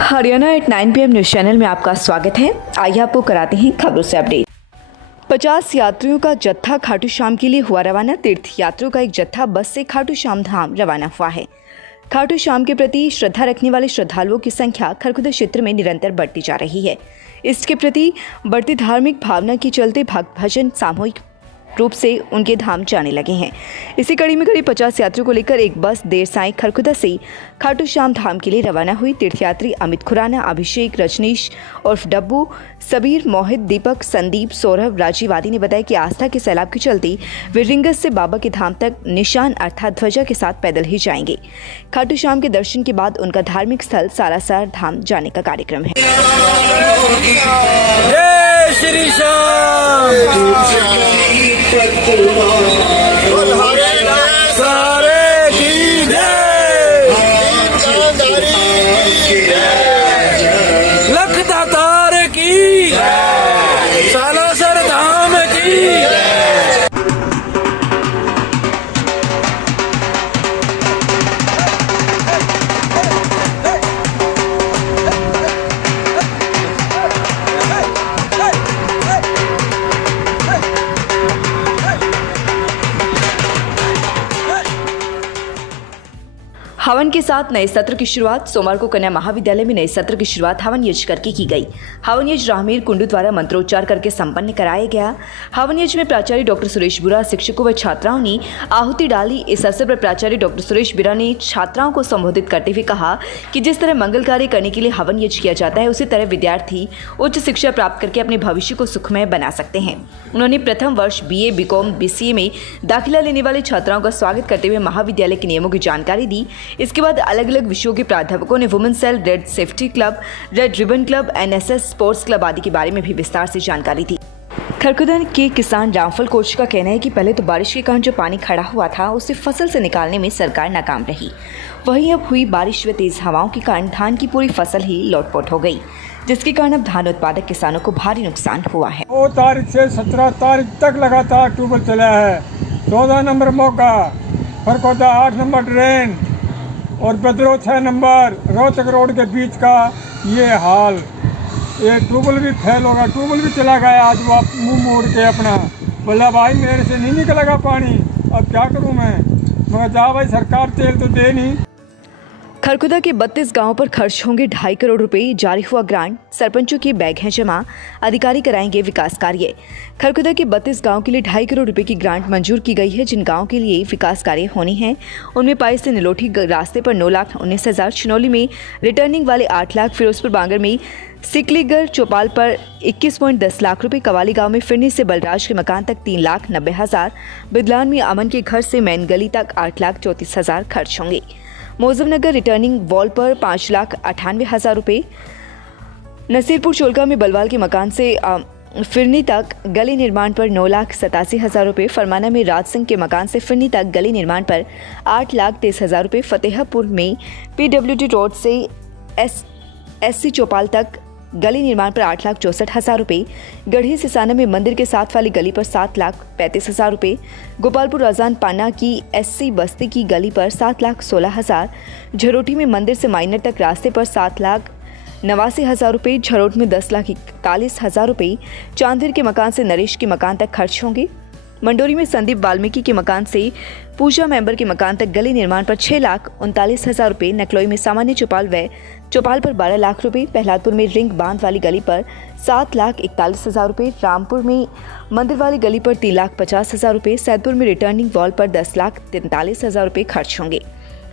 Haryana at 9 PM news channel में आपका स्वागत है। आइए आपको कराते हैं खबरों से अपडेट। 50 यात्रियों का जत्था खाटू श्याम के लिए हुआ रवाना। तीर्थ यात्रियों का एक जत्था बस से खाटू श्याम धाम रवाना हुआ है। खाटू श्याम के प्रति श्रद्धा रखने वाले श्रद्धालुओं की संख्या खरखुदा क्षेत्र में निरंतर बढ़ती जा रही है। इसके प्रति बढ़ती धार्मिक भावना के चलते भक्त भजन सामूहिक रूप से उनके धाम जाने लगे हैं। इसी कड़ी में करीब 50 यात्रियों को लेकर एक बस देर सायं खरखुदा से खाटू श्याम धाम के लिए रवाना हुई। तीर्थयात्री अमित खुराना, अभिषेक, रजनीश उर्फ डब्बू, सबीर, मोहित, दीपक, संदीप, सौरभ, राजीव आदि ने बताया कि आस्था के सैलाब के चलते वे रिंगस से बाबा के धाम तक निशान अर्थात ध्वजा के साथ पैदल ही जाएंगे। खाटू श्याम के दर्शन के बाद उनका धार्मिक स्थल सालासर धाम जाने का कार्यक्रम है। जय श्री श्याम सारे की जय, लखदातार की, सालासर धाम की। हवन के साथ नए सत्र की शुरुआत। सोमवार को कन्या महाविद्यालय में नए सत्र की शुरुआत हवन यज्ञ करके की गई। हवन यज्ञ राहमीर कुंडू द्वारा मंत्रोच्चार करके संपन्न कराया गया। हवन यज्ञ में प्राचार्य डॉक्टर सुरेश बुरा, शिक्षकों व छात्राओं ने आहुति डाली। इस अवसर पर प्राचार्य डॉक्टर सुरेश बुरा ने छात्राओं को संबोधित करते हुए कहा कि जिस तरह मंगल कार्य करने के लिए हवन यज्ञ किया जाता है, उसी तरह विद्यार्थी उच्च शिक्षा प्राप्त करके अपने भविष्य को सुखमय बना सकते हैं। उन्होंने प्रथम वर्ष BA, BCom, BCA में दाखिला लेने वाले छात्राओं का स्वागत करते हुए महाविद्यालय के नियमों की जानकारी दी। इसके बाद अलग अलग विषयों के प्राध्यापकों ने women cell, red safety club, red ribbon club, NSS sports club आदि के बारे में भी विस्तार से जानकारी दी। खरखुदा के किसान रामफल कोच का कहना है कि पहले तो बारिश के कारण जो पानी खड़ा हुआ था उसे फसल से निकालने में सरकार नाकाम रही। वहीं अब हुई बारिश व तेज हवाओं के कारण धान की पूरी फसल ही लोटपोट हो गई, जिसके कारण अब धान उत्पादक किसानों को भारी नुकसान हुआ है। 2 तारीख से 17 तारीख तक लगातार ट्यूबवेल चला है। 14 नंबर मौका, खरखुदा 8 नंबर ट्रेन और बदरो 6 नंबर रोहतक रोड के बीच का ये हाल। ये ट्यूबवेल भी फेल होगा, ट्यूबवेल भी चला गया आज वो मुंह मोड़ के अपना। बोला भाई मेरे से नहीं निकलेगा पानी, अब क्या करूं मैं? मगर जा भाई सरकार तेल तो दे नहीं। खरखुदा के 32 गांवों पर खर्च होंगे 2.5 करोड़ रुपए। जारी हुआ ग्रांट, सरपंचों के बैग हैं जमा, अधिकारी कराएंगे विकास कार्य। खरखुदा के 32 गांवों के लिए 2.5 करोड़ रुपए की ग्रांट मंजूर की गई है। जिन गांवों के लिए विकास कार्य होने हैं उनमें पाई से निलोठी रास्ते पर 9,19,000, चिनौली में रिटर्निंग वाले 8 लाख, फिरोजपुर बांगर में सिकलीगर चौपाल पर 21.10 लाख रुपए, कवाली गांव में फिरनी से बलराज के मकान तक 3,90,000, बिदलान में अमन के घर से मैन गली तक 8,34,000 खर्च होंगे। मौजमनगर रिटर्निंग वॉल पर 5,98,000 रुपये, नसीरपुर चोलका में बलवाल के मकान से फिरनी तक गली निर्माण पर 9,87,000 रुपये, फरमाना में राज सिंह के मकान से फिरनी तक गली निर्माण पर 8,23,000 रुपये, फतेहपुर में PWD रोड से SC चौपाल तक गली निर्माण पर 8,64,000 रुपये, गढ़ी सिसाना में मंदिर के साथ वाली गली पर 7,35,000 रुपये, गोपालपुर राजान पाना की SC बस्ती की गली पर 7,16,000, झरोटी में मंदिर से माइनर तक रास्ते पर 7,89,000 रुपये, झरोट में 10,41,000 रुपये, चांदिर के मकान से नरेश के मकान तक खर्च होंगे। मंडोरी में संदीप वाल्मीकि के मकान से पूजा मेंबर के मकान तक गली निर्माण पर 6,39,000 रुपये, नकलोई में सामान्य चौपाल व चौपाल पर 12 लाख रुपये, प्रहलादपुर में रिंग बांध वाली गली पर 7,41,000 रुपये, रामपुर में मंदिर वाली गली पर 3,50,000 रुपये, सैदपुर में रिटर्निंग वॉल पर 10,43,000 रुपये खर्च होंगे।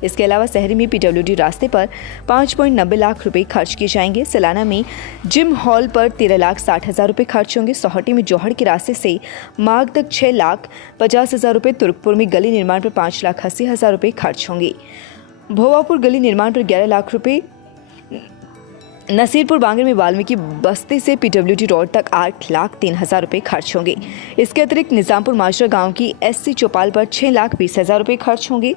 इसके अलावा शहरी में PWD रास्ते पर 5.90 लाख रुपए खर्च किए जाएंगे। सलाना में जिम हॉल पर 13,60,000 रुपये खर्च होंगे। सोहटी में जोहड़ के रास्ते से मार्ग तक 6,50,000 रुपये, तुर्कपुर में गली निर्माण पर 5,80,000 रुपये खर्च होंगे। भोवापुर गली निर्माण पर 11 लाख रुपये, नसीरपुर बांगर में वाल्मीकि बस्ती से PWD रोड तक 8,03,000 रुपये खर्च होंगे। इसके अतिरिक्त निजामपुर माजरा गांव की SC चौपाल पर 6,20,000 रुपये खर्च होंगे।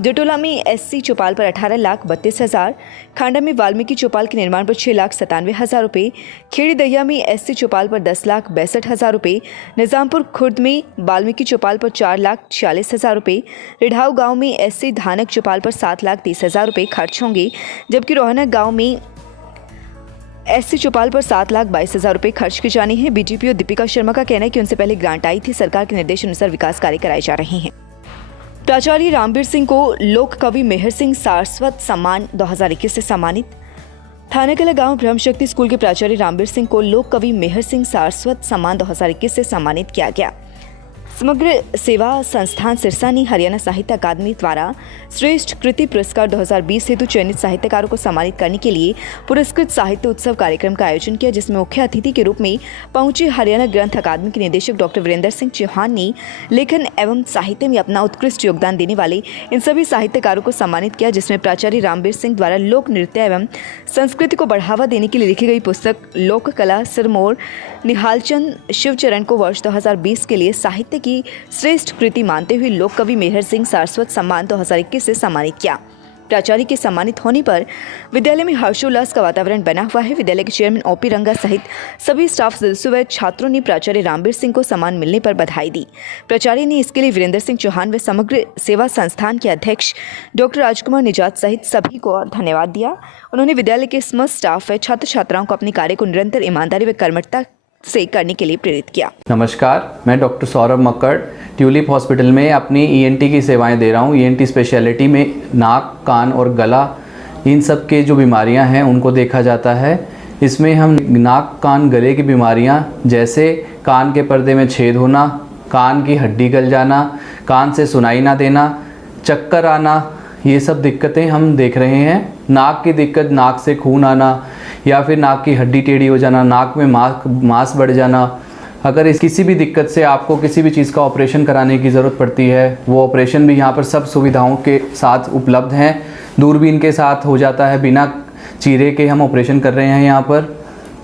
जटोला में SC चौपाल पर 18,32,000, खांडा में वाल्मीकि चौपाल के निर्माण पर 6,97,000 रुपये, खेड़ी दहिया में SC चौपाल पर 10,62,000 रुपये, निजामपुर खुर्द में वाल्मीकि चौपाल पर 4,46,000 रुपये, रिढ़ाव गाँव में SC धानक चौपाल पर 7,30,000 रुपये खर्च होंगे। जबकि रोहना गाँव में एससी चौपाल पर 7,22,000 रुपए खर्च किए जाने हैं। बीडीपीओ दीपिका शर्मा का कहना है कि उनसे पहले ग्रांट आई थी। सरकार के निर्देश अनुसार विकास कार्य कराए जा रहे हैं। प्राचार्य रामबीर सिंह को लोक कवि मेहर सिंह सारस्वत सम्मान 2021 से सम्मानित। थानेकला गांव ब्रह्मशक्ति स्कूल के प्राचार्य रामबीर सिंह को लोक कवि मेहर सिंह सारस्वत सम्मान 2021 से सम्मानित किया गया। समग्र सेवा संस्थान सिरसा ने हरियाणा साहित्य अकादमी द्वारा श्रेष्ठ कृति पुरस्कार 2020 हेतु चयनित साहित्यकारों को सम्मानित करने के लिए पुरस्कृत साहित्य उत्सव कार्यक्रम का आयोजन किया, जिसमें मुख्य अतिथि के रूप में पहुंचे हरियाणा ग्रंथ अकादमी के निदेशक डॉक्टर वीरेंद्र सिंह चौहान ने लेखन एवं साहित्य में अपना उत्कृष्ट योगदान देने वाले इन सभी साहित्यकारों को सम्मानित किया, जिसमें प्राचार्य रामबीर सिंह द्वारा लोक नृत्य एवं संस्कृति को बढ़ावा देने के लिए लिखी गई पुस्तक लोक कला सिरमौर निहालचंद शिवचरण को वर्ष 2020 के लिए साहित्य की श्रेष्ठ कृति मानते हुए लोक कवि मेहर सिंह सारस्वत सम्मान 2021 से सम्मानित किया। प्राचार्य के सम्मानित होने पर विद्यालय में हर्षोल्लास का वातावरण बना हुआ है। विद्यालय के चेयरमैन ओपी रंगा सहित सभी स्टाफ सदस्यों व छात्रों ने प्राचार्य रामबीर सिंह को सम्मान मिलने पर बधाई दी। प्राचार्य ने इसके लिए वीरेंद्र सिंह चौहान व समग्र सेवा संस्थान के अध्यक्ष डॉक्टर राजकुमार निजात सहित सभी को धन्यवाद दिया। उन्होंने विद्यालय के समस्त स्टाफ व छात्र छात्राओं को अपने कार्य को निरंतर ईमानदारी व कर्मठता से करने के लिए प्रेरित किया। नमस्कार, मैं doctor Saurabh Makkar tulip hospital में अपनी ईएनटी की सेवाएं दे रहा हूं। ईएनटी स्पेशलिटी में नाक, कान और गला, इन सब के जो बीमारियां हैं उनको देखा जाता है। इसमें हम नाक, कान, गले की बीमारियां जैसे कान के पर्दे में छेद होना, कान की हड्डी गल जाना, कान से सुनाई ना देना, चक्कर आना, ये सब दिक्कतें हम देख रहे हैं। नाक की दिक्कत, नाक से खून आना या फिर नाक की हड्डी टेढ़ी हो जाना, नाक में मांस बढ़ जाना। अगर इस किसी भी दिक्कत से आपको किसी भी चीज़ का ऑपरेशन कराने की ज़रूरत पड़ती है, वो ऑपरेशन भी यहाँ पर सब सुविधाओं के साथ उपलब्ध हैं। दूरबीन के साथ हो जाता है, बिना चीरे के हम ऑपरेशन कर रहे हैं यहाँ पर।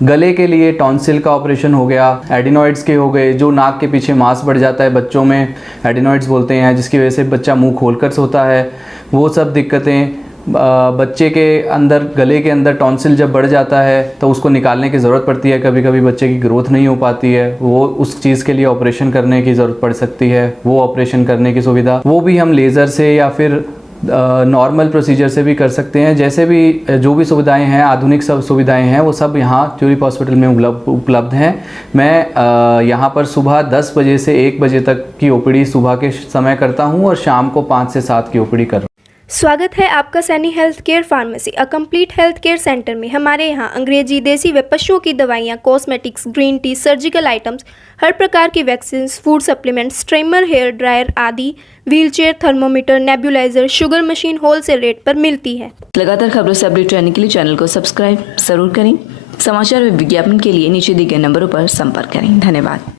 गले के लिए टॉन्सिल का ऑपरेशन हो गया, एडिनॉइड्स के हो गए, जो नाक के पीछे मांस बढ़ जाता है, बच्चों में एडिनॉइड्स बोलते हैं, जिसकी वजह से बच्चा मुंह खोलकर सोता है, वो सब दिक्कतें। बच्चे के अंदर, गले के अंदर टॉन्सिल जब बढ़ जाता है तो उसको निकालने की ज़रूरत पड़ती है। कभी कभी बच्चे की ग्रोथ नहीं हो पाती है, वो उस चीज़ के लिए ऑपरेशन करने की ज़रूरत पड़ सकती है। वो ऑपरेशन करने की सुविधा वो भी हम लेज़र से या फिर नॉर्मल प्रोसीजर से भी कर सकते हैं। जैसे भी जो भी सुविधाएं हैं, आधुनिक सब सुविधाएं हैं, वो सब यहाँ ट्यूलिप हॉस्पिटल में उपलब्ध हैं। मैं यहाँ पर सुबह 10 बजे से 1 बजे तक की ओपीडी सुबह के समय करता हूँ और शाम को 5 से 7 की ओपीडी कर रहा हूँ। स्वागत है आपका Saini health care pharmacy, a complete health care centre में। हमारे यहाँ अंग्रेजी, देसी व पशुओं की दवाइयाँ, cosmetics, green tea, surgical items, हर प्रकार की vaccine, food supplements, streamer, hair dryer आदि, wheelchair, thermometer, nebuliser, sugar machine wholesale rate पर मिलती है। लगातार खबरों से अपडेट रहने के लिए चैनल को सब्सक्राइब जरूर करें। समाचार व विज्ञापन के लिए नीचे दिए गए नंबरों पर संपर्क करें। धन्यवाद।